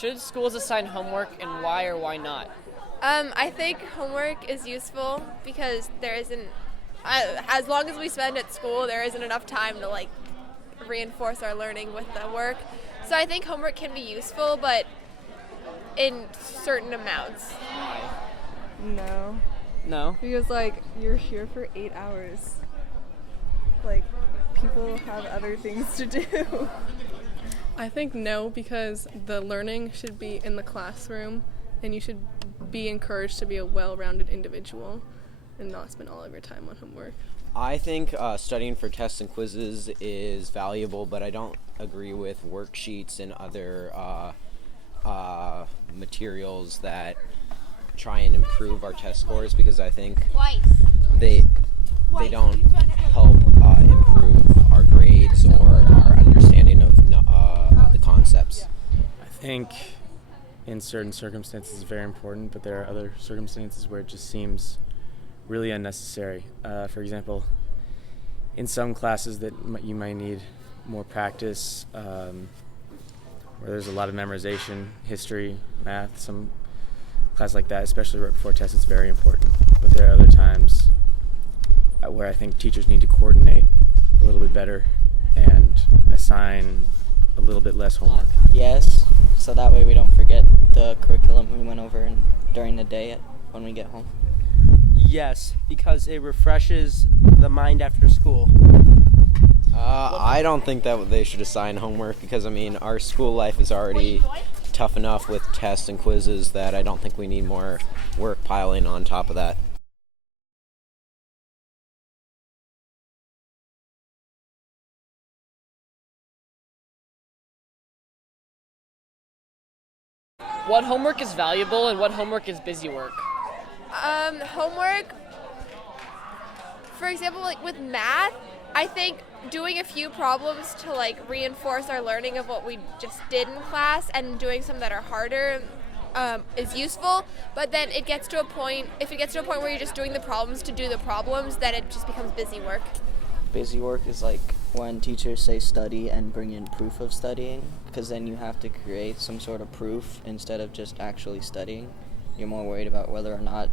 Should schools assign homework, and why or why not? I think homework is useful because there isn't, as long as we spend at school, there isn't enough time to reinforce our learning with the work. So I think homework can be useful, but in certain amounts. No. No? Because, you're here for 8 hours. People have other things to do. I think no, because the learning should be in the classroom, and you should be encouraged to be a well-rounded individual and not spend all of your time on homework. I think studying for tests and quizzes is valuable, but I don't agree with worksheets and other materials that try and improve our test scores, because I think they don't help improve our grades or our understanding of the concepts. I think in certain circumstances it's very important, but there are other circumstances where it just seems really unnecessary. For example, in some classes that you might need more practice, where there's a lot of memorization, history, math, some class like that, especially right before tests, it's very important. But there are other times where I think teachers need to coordinate a little bit better and assign a little bit less homework. Yes, so that way we don't forget the curriculum we went over during the day when we get home. Yes, because it refreshes the mind after school. I don't think that they should assign homework because, our school life is already tough enough with tests and quizzes that I don't think we need more work piling on top of that. What homework is valuable and what homework is busy work? Homework, for example, with math, I think doing a few problems to reinforce our learning of what we just did in class and doing some that are harder is useful, but then if it gets to a point where you're just doing the problems to do the problems, then it just becomes busy work. Busy work is when teachers say study and bring in proof of studying, because then you have to create some sort of proof instead of just actually studying. You're more worried about whether or not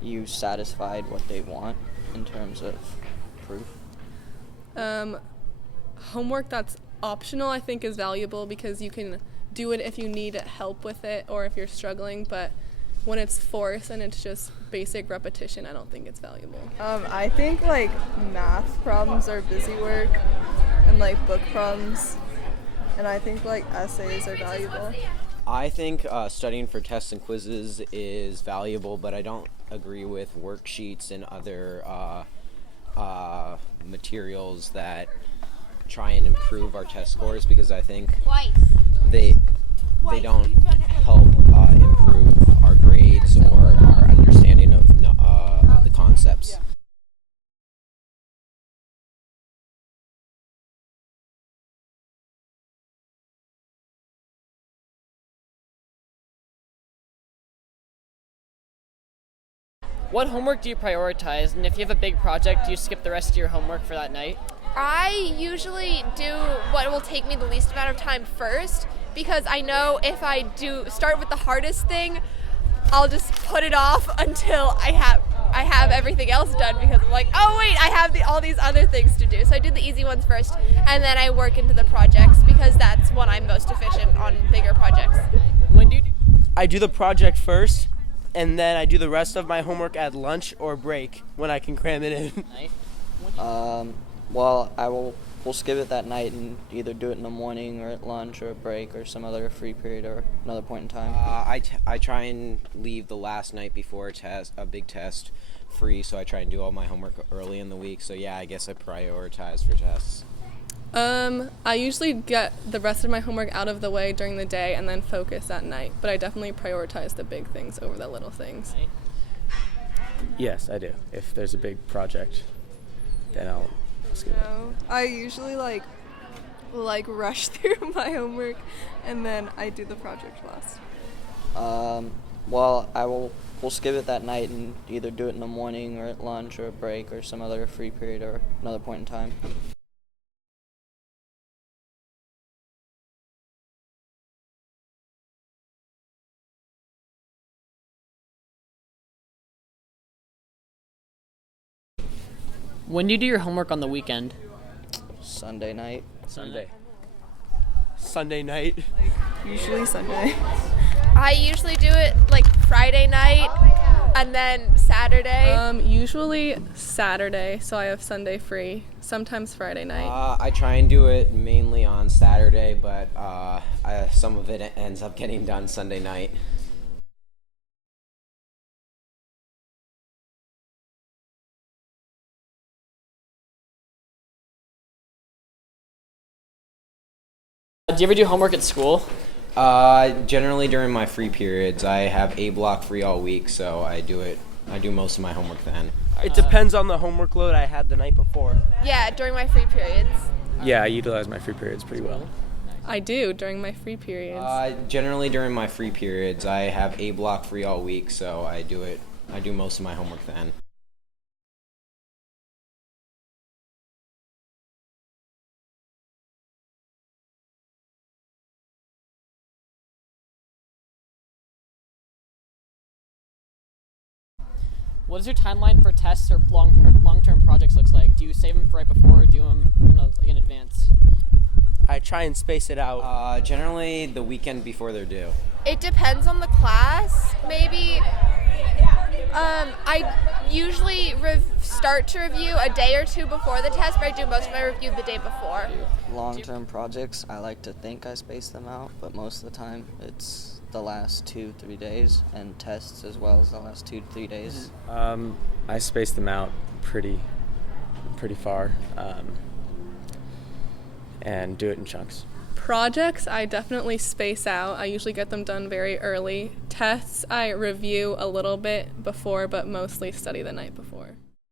you satisfied what they want in terms of proof. Homework that's optional, I think, is valuable because you can do it if you need help with it or if you're struggling, but when it's forced and it's just basic repetition, I don't think it's valuable. I think math problems are busy work and book problems, and I think essays are valuable. I think studying for tests and quizzes is valuable, but I don't agree with worksheets and other materials that try and improve our test scores, because I think they don't help improve our grades or our understanding of the concepts. What homework do you prioritize, and if you have a big project, do you skip the rest of your homework for that night? I usually do what will take me the least amount of time first, because I know if I do start with the hardest thing, I'll just put it off until I have everything else done, because I'm oh wait, I have all these other things to do. So I do the easy ones first, and then I work into the projects, because that's when I'm most efficient on bigger projects. When do you I do the project first, and then I do the rest of my homework at lunch or break when I can cram it in. We'll skip it that night and either do it in the morning or at lunch or a break or some other free period or another point in time. I try and leave the last night before a big test free, so I try and do all my homework early in the week. So yeah, I guess I prioritize for tests. I usually get the rest of my homework out of the way during the day and then focus at night, but I definitely prioritize the big things over the little things. Yes, I do. If there's a big project, then I'll skip it. No, I usually rush through my homework and then I do the project last. We'll skip it that night and either do it in the morning or at lunch or a break or some other free period or another point in time. When do you do your homework on the weekend? Sunday night. Sunday. Sunday night. Usually Sunday. I usually do it like Friday night and then Saturday. Usually Saturday, so I have Sunday free. Sometimes Friday night. I try and do it mainly on Saturday, but some of it ends up getting done Sunday night. Do you ever do homework at school? Generally during my free periods, I have A block free all week, so I do most of my homework then. It depends on the homework load I had the night before. Yeah, during my free periods. Yeah, I utilize my free periods pretty well. I do during my free periods. Generally during my free periods, I have A block free all week, so I do most of my homework then. What does your timeline for tests or long-term projects looks like? Do you save them for right before or do them in advance? I try and space it out. Generally the weekend before they're due. It depends on the class, maybe. I usually start to review a day or two before the test, but I do most of my review the day before. Long-term projects, I like to think I space them out, but most of the time it's the last 2-3 days, and tests as well as the last 2-3 days. I space them out pretty far, and do it in chunks. Projects, I definitely space out. I usually get them done very early. Tests, I review a little bit before, but mostly study the night before.